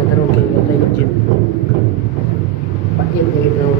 na karon kay watay budget. Patin kay daw.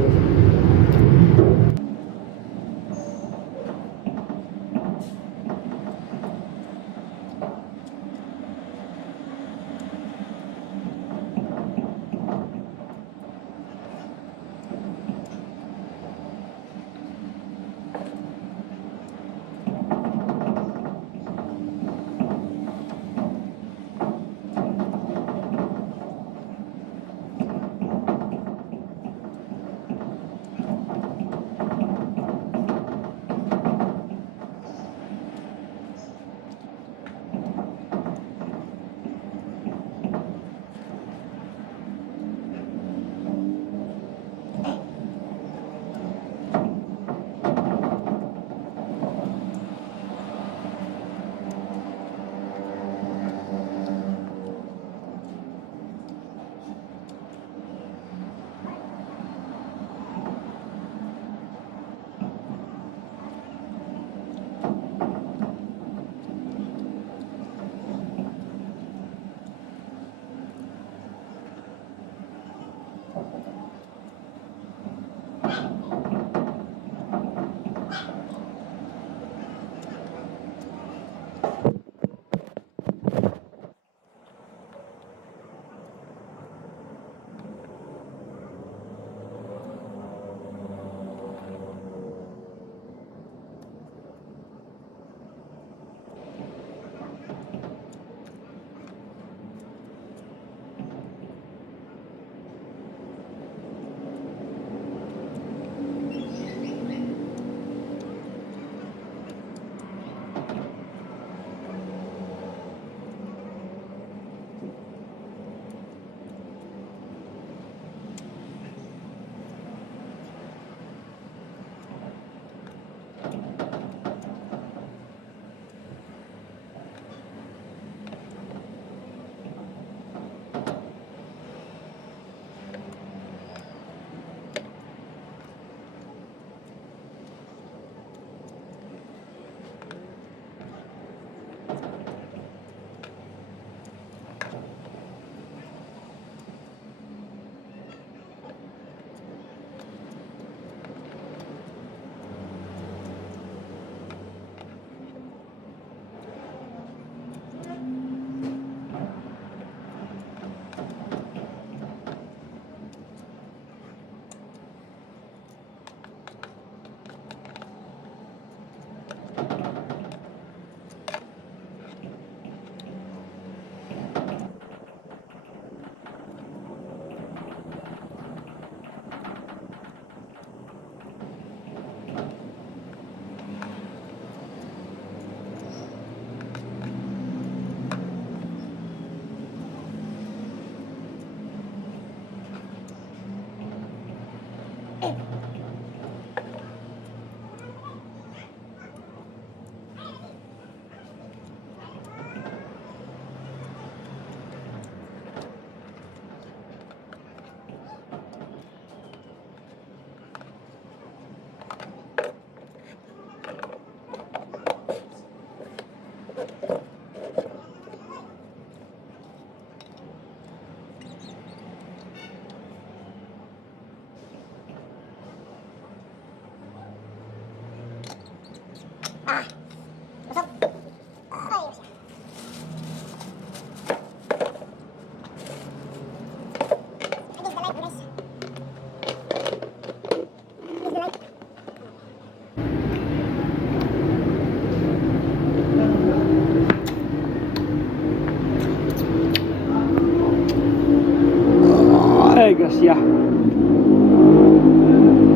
Ay, grasya.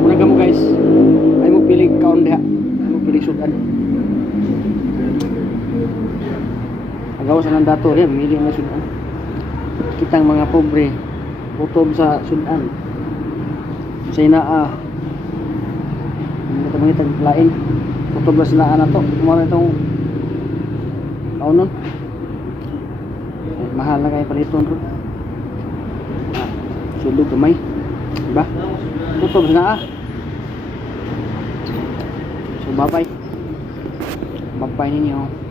Muna ka mo guys. Ay mo piling kaon diha. Ay mo piling sudan. Agawas ng dato rin, mili na sudan. Kitang mga pobre, utob sa sudan. Sa inaa. Hindi ka mangitag lain. Utob na sinaan na to. Kumara itong kaunon. Mahal na kayo paliton ro. Sulog kamay, diba? Tutob na so bye bye ninyo.